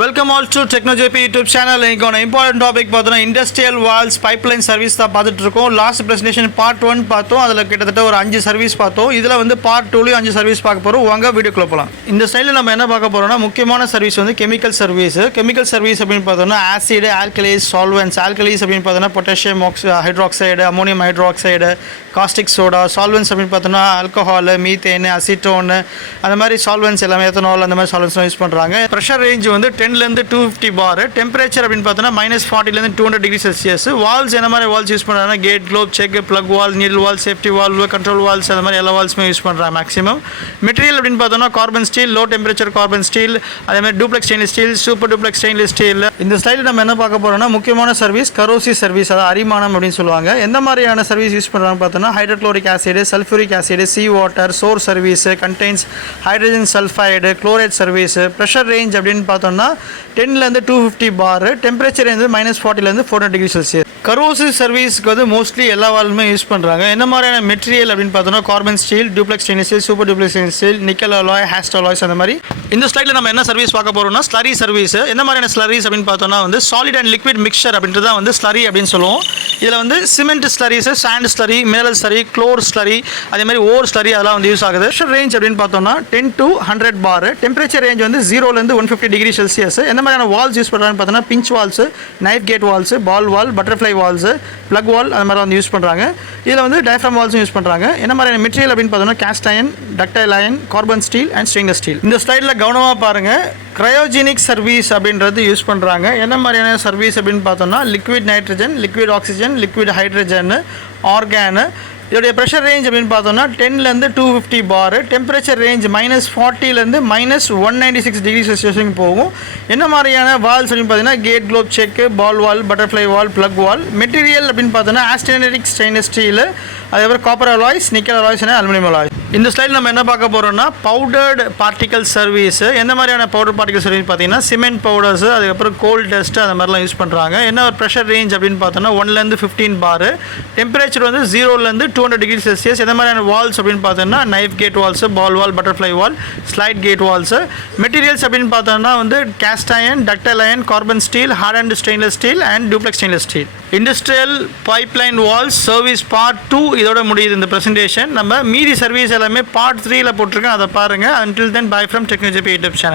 Welcome all to TechnoJP YouTube channel. இன்னைக்கான important topic பார்த்தோம்னா industrial Waals pipeline service தான் பார்த்துட்டு இருக்கோம். லாஸ்ட் பிரசன்டேஷன் பார்ட் 1 பார்த்தோம். அதில் கிட்டத்தட்ட ஒரு 5 சர்வீஸ் பார்த்தோம். இதில் வந்து பார்ட் 2லையும் 5 சர்வீஸ் பார்க்க போகிறோம். வாங்க வீடியோக்குள்ள போகலாம். இந்த ஸ்டைலில் நம்ம என்ன பார்க்க போகிறோம்னா முக்கியமான சர்வீஸ் வந்து கெமிக்கல் சர்வீஸ். கெமிக்கல் சர்வீஸ் அப்படின்னு பார்த்தோம்னா ஆசிட், ஆல்கலைஸ், சால்வென்ட்ஸ். ஆல்கலைஸ் அப்படின்னு பார்த்தோம்னா potassium hydroxide, ammonium hydroxide, caustic soda. Solvents அப்படின்னு பார்த்தோம்னா ஆல்கஹால், மீத்தேன், அசிட்டோன், அந்த மாதிரி சால்வென்ட்ஸ் எல்லாமே எத்தனால் அந்த மாதிரி சால்வென்ட்ஸ்லாம் யூஸ் பண்ணுறாங்க. ப்ரெஷர் ரேஞ்ச் வந்து 10லேருந்து 250 பார். டெம்பரேச்சர் அப்படின்னு பார்த்தோன்னா -40லேருந்து 200 டிகிரி செல்சியஸ். வால்ஸ் என்ன மாதிரி வால்ஸ் யூஸ் பண்ணுறாங்கன்னா கேட், க்ளோப், செக், ப்ளக் வால், நீடில் வால், சேஃப்டி வால்வ், கண்ட்ரோல் வால்ஸ், அந்த மாதிரி எல்லா வால்ஸுமே யூஸ் பண்ணுறாங்க மேக்ஸிமம். மெட்டீரியல் அப்படின்னு பார்த்தோன்னா carbon steel, low temperature carbon steel, அதே மாதிரி duplex stainless steel, super duplex stainless steel. இந்த ஸ்டைலில் நம்ம என்ன பார்க்க போகிறோம்னா முக்கியமான சர்வீஸ் கரோசிவ் சர்வீஸ், அதாவது அரிமானம் அப்படின்னு சொல்லுவாங்க. எந்த மாதிரியான சர்வீஸ் யூஸ் பண்ணுறாங்க பார்த்தோன்னா hydrochloric acid, sulphuric acid, sea water, sour service, contains hydrogen sulphide, chloride service. Pressure range அப்படின்னு பார்த்தோம்னா 10லேருந்து 250 பார். டெம்பரேச்சர் வந்து -40லேருந்து 400 டிகிரி செல்சியஸ். கரோசிவ் சர்வீஸ்க்கு வந்து மோஸ்ட்லி எல்லா வால்வுமே யூஸ் பண்ணுறாங்க. என்ன மாதிரியான மெட்டீரியல் அப்படின்னு பார்த்தோம்னா carbon steel, duplex stainless steel, super duplex stainless steel, nickel alloy, Hastelloys, அந்த மாதிரி. இந்த ஸ்லைடில் நம்ம என்ன சர்வீஸ் பார்க்க போகிறோம்னா ஸ்லரி சர்வீஸ். என்ன மாதிரியான ஸ்லரிஸ் அப்படின்னு பார்த்தோம்னா வந்து சாலிட் அண்ட் லிக்விட் மிக்சர் அப்படின்றது தான் வந்து ஸ்லரி அப்படின்னு சொல்லுவோம். இதில் வந்து cement slurries, sand slurry, mineral slurry, குளோர் ஸ்லரி, அதே மாதிரி ஓர் ஸ்லரி அதெல்லாம் வந்து யூஸ் ஆகுது. ப்ரெஷர் ரேஞ்ச் அப்படின்னு பார்த்தோம்னா 10 to 100 பார். டெம்பரேச்சர் ரேஞ்ச் வந்து 0லேருந்து 150 டிகிரி செல்சியஸ். எந்த மாதிரியான வால்ஸ் யூஸ் பண்ணுறாங்கன்னு பார்த்தோம்னா pinch valves, knife gate valves, ball valve, butterfly valves, plug valve, அந்த மாதிரி வந்து யூஸ் பண்ணுறாங்க. இதில் வந்து டயஃப்ரம் வால்ஸும் யூஸ் பண்ணுறாங்க. என்ன மாதிரியான மெட்டீரியல் அப்படின்னு பார்த்தோம்னா cast iron, ductile iron, carbon steel and stainless steel. இந்த ஸ்லைடில் கவனமாக பாருங்கள். கிரையோஜெனிக் சர்வீஸ் அப்படின்றது யூஸ் பண்ணுறாங்க. என்ன மாதிரியான சர்வீஸ் அப்படின்னு பார்த்தோம்னா liquid nitrogen, liquid oxygen, liquid hydrogen, argon. இதோடைய ப்ரெஷர் ரேஞ்ச் அப்படின்னு பார்த்தோம்னா 10லேருந்து 250 பார். டெம்பரேச்சர் ரேஞ்ச் -40லேருந்து -196 டிகிரி செல்சியஸுக்கு போகும். என்ன மாதிரியான வால்ஸ் அப்படின்னு பார்த்தீங்கன்னா gate, globe, check, ball valve, butterfly valve, plug valve. Material அப்படின்னு பார்த்தோம்னா ஆஸ்டெனரிக் ஸ்டெயின்லெஸ் ஸ்டீல், அதேமாதிரி copper alloys, nickel alloys, aluminium alloys. இந்த ஸ்லைடில் நம்ம என்ன பார்க்க போகிறோம்னா பவுடர்டு பார்ட்டிகல் சர்வீஸ். எந்த மாதிரியான பவுடர் பார்ட்டிகல் சர்வீஸ் பார்த்தீங்கன்னா சிமெண்ட் பவுடர்ஸ், அதுக்கப்புறம் கோல் டஸ்ட், அந்த மாதிரிலாம் யூஸ் பண்ணுறாங்க. என்ன ஒரு ப்ரெஷர் ரேஞ்ச் அப்படின்னு பார்த்தோம்னா 1லேருந்து 15 பார். டெம்பரேச்சர் வந்து 0லேருந்து 200 டிகிரி செல்சியஸ். எந்த மாதிரியான வால்ஸ் அப்படின்னு பார்த்தோம்னா knife gate valves, ball valve, butterfly valve, slide gate valves. Materials அப்படின்னு பார்த்தோம்னா வந்து cast iron, ductile iron, carbon steel, hard and stainless steel and duplex stainless steel. Industrial pipeline valves service part 2 இதோட முடியுது இந்த presentation. நம்ம மீதி service எல்லாமே part 3ல போட்டிருக்கேன், அதை பாருங்கள். Until then, bye from TechnoJP YouTube channel.